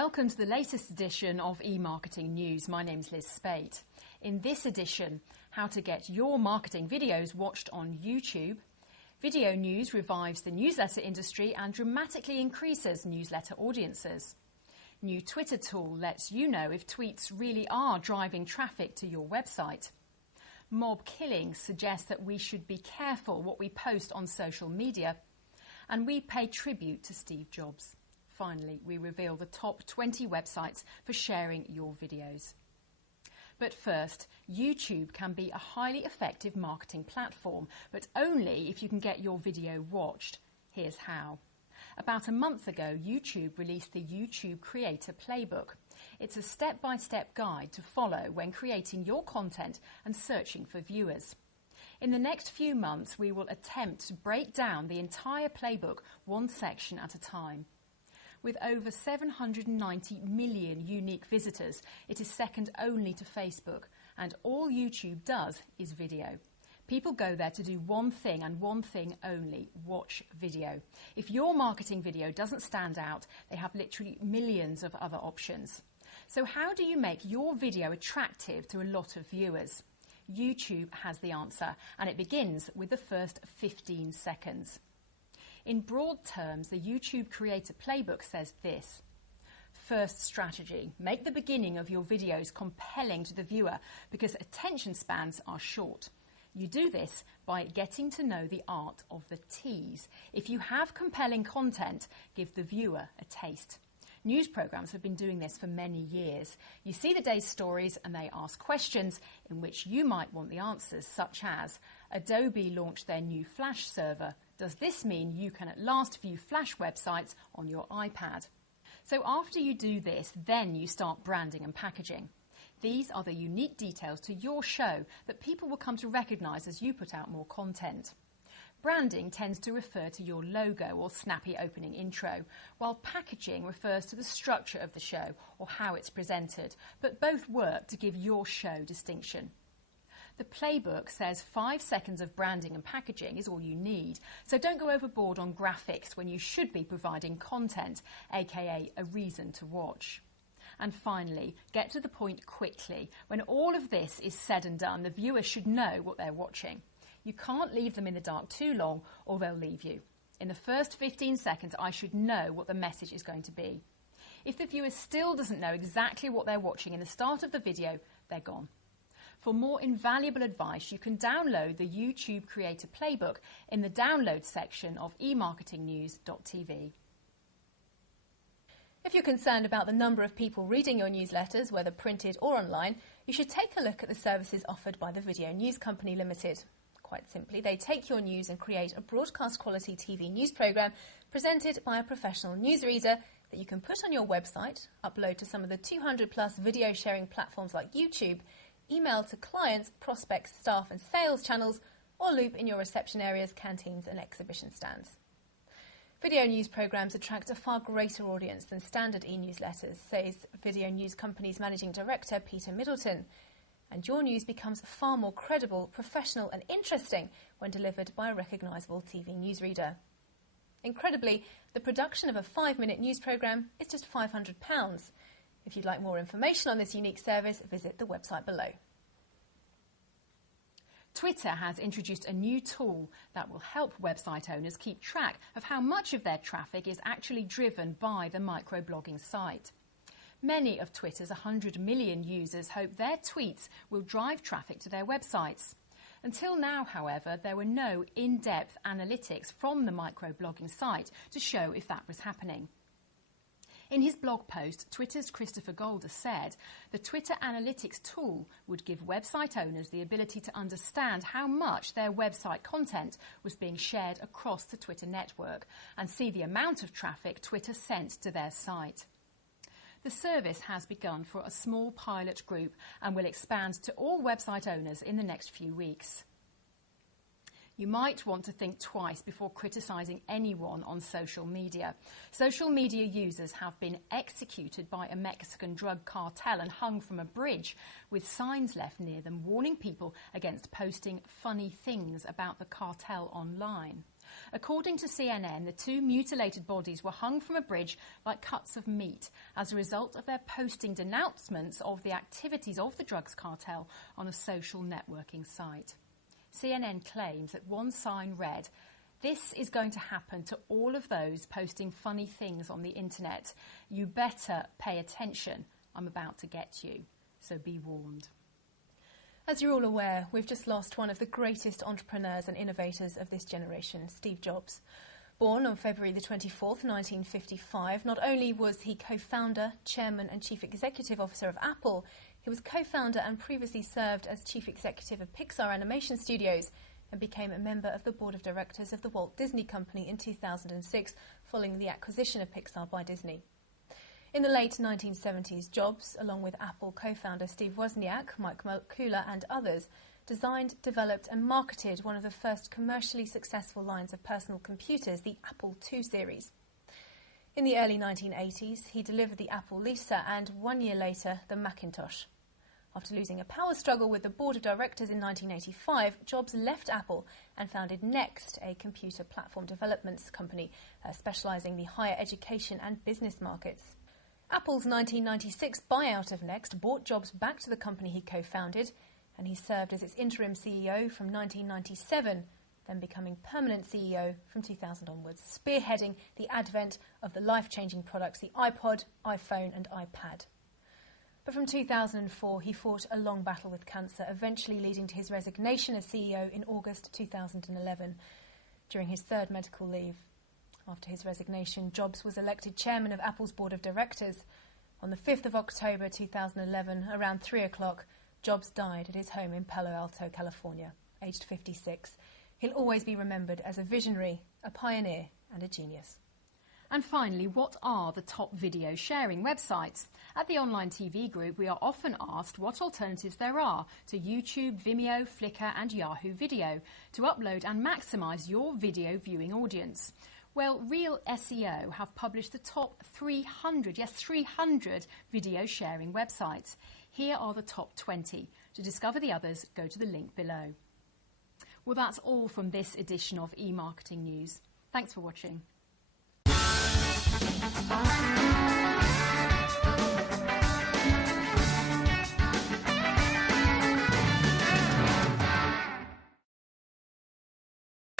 Welcome to the latest edition of eMarketing News. My name's Liz Spate. In this edition, how to get your marketing videos watched on YouTube. Video News revives the newsletter industry and dramatically increases newsletter audiences. New Twitter tool lets you know if tweets really are driving traffic to your website. Mob killing suggests that we should be careful what we post on social media. And we pay tribute to Steve Jobs. Finally, we reveal the top 20 websites for sharing your videos. But first, YouTube can be a highly effective marketing platform, but only if you can get your video watched. Here's how. About a month ago, YouTube released the YouTube Creator Playbook. It's a step-by-step guide to follow when creating your content and searching for viewers. In the next few months, we will attempt to break down the entire playbook one section at a time. With over 790 million unique visitors, it is second only to Facebook, and all YouTube does is video. People go there to do one thing and one thing only: watch video. If your marketing video doesn't stand out, they have literally millions of other options. So how do you make your video attractive to a lot of viewers? YouTube has the answer, and it begins with the first 15 seconds. In broad terms, the YouTube Creator Playbook says this. First strategy, make the beginning of your videos compelling to the viewer because attention spans are short. You do this by getting to know the art of the tease. If you have compelling content, give the viewer a taste. News programs have been doing this for many years. You see the day's stories and they ask questions in which you might want the answers, such as, Adobe launched their new Flash server. Does this mean you can at last view Flash websites on your iPad? So after you do this, then you start branding and packaging. These are the unique details to your show that people will come to recognise as you put out more content. Branding tends to refer to your logo or snappy opening intro, while packaging refers to the structure of the show or how it's presented, but both work to give your show distinction. The playbook says 5 seconds of branding and packaging is all you need, so don't go overboard on graphics when you should be providing content, aka a reason to watch. And finally, get to the point quickly. When all of this is said and done, the viewer should know what they're watching. You can't leave them in the dark too long or they'll leave you. In the first 15 seconds, I should know what the message is going to be. If the viewer still doesn't know exactly what they're watching in the start of the video, they're gone. For more invaluable advice, you can download the YouTube Creator Playbook in the download section of eMarketingNews.tv. If you're concerned about the number of people reading your newsletters, whether printed or online, you should take a look at the services offered by the Video News Company Limited. Quite simply, they take your news and create a broadcast quality TV news programme presented by a professional newsreader that you can put on your website, upload to some of the 200 plus video sharing platforms like YouTube, email to clients, prospects, staff and sales channels, or loop in your reception areas, canteens and exhibition stands. Video news programmes attract a far greater audience than standard e-newsletters, says Video News Company's Managing Director Peter Middleton. And your news becomes far more credible, professional and interesting when delivered by a recognisable TV newsreader. Incredibly, the production of a 5-minute news programme is just £500. If you'd like more information on this unique service, visit the website below. Twitter has introduced a new tool that will help website owners keep track of how much of their traffic is actually driven by the microblogging site. Many of Twitter's 100 million users hope their tweets will drive traffic to their websites. Until now, however, there were no in-depth analytics from the microblogging site to show if that was happening. In his blog post, Twitter's Christopher Golder said the Twitter Analytics tool would give website owners the ability to understand how much their website content was being shared across the Twitter network and see the amount of traffic Twitter sent to their site. The service has begun for a small pilot group and will expand to all website owners in the next few weeks. You might want to think twice before criticising anyone on social media. Social media users have been executed by a Mexican drug cartel and hung from a bridge, with signs left near them warning people against posting funny things about the cartel online. According to CNN, the two mutilated bodies were hung from a bridge like cuts of meat as a result of their posting denouncements of the activities of the drugs cartel on a social networking site. CNN claims that one sign read, "This is going to happen to all of those posting funny things on the internet. You better pay attention. I'm about to get you. So be warned." As you're all aware, we've just lost one of the greatest entrepreneurs and innovators of this generation, Steve Jobs. Born on February the 24th, 1955, not only was he co-founder, chairman and chief executive officer of Apple, he was co-founder and previously served as chief executive of Pixar Animation Studios and became a member of the board of directors of the Walt Disney Company in 2006, following the acquisition of Pixar by Disney. In the late 1970s, Jobs, along with Apple co-founder Steve Wozniak, Mike Kula and others, designed, developed and marketed one of the first commercially successful lines of personal computers, the Apple II series. In the early 1980s, he delivered the Apple Lisa and 1 year later, the Macintosh. After losing a power struggle with the board of directors in 1985, Jobs left Apple and founded Next, a computer platform development company specialising in the higher education and business markets. Apple's 1996 buyout of Next brought Jobs back to the company he co-founded, and he served as its interim CEO from 1997, then becoming permanent CEO from 2000 onwards, spearheading the advent of the life-changing products, the iPod, iPhone and iPad. But from 2004, he fought a long battle with cancer, eventually leading to his resignation as CEO in August 2011, during his third medical leave. After his resignation, Jobs was elected chairman of Apple's board of directors. On the 5th of October 2011, around 3 o'clock, Jobs died at his home in Palo Alto, California, aged 56. He'll always be remembered as a visionary, a pioneer and a genius. And finally, what are the top video sharing websites? At the Online TV Group, we are often asked what alternatives there are to YouTube, Vimeo, Flickr and Yahoo Video to upload and maximise your video viewing audience. Well, Real SEO have published the top 300 video sharing websites. Here are the top 20. To discover the others, go to the link below. Well, that's all from this edition of eMarketing News. Thanks for watching.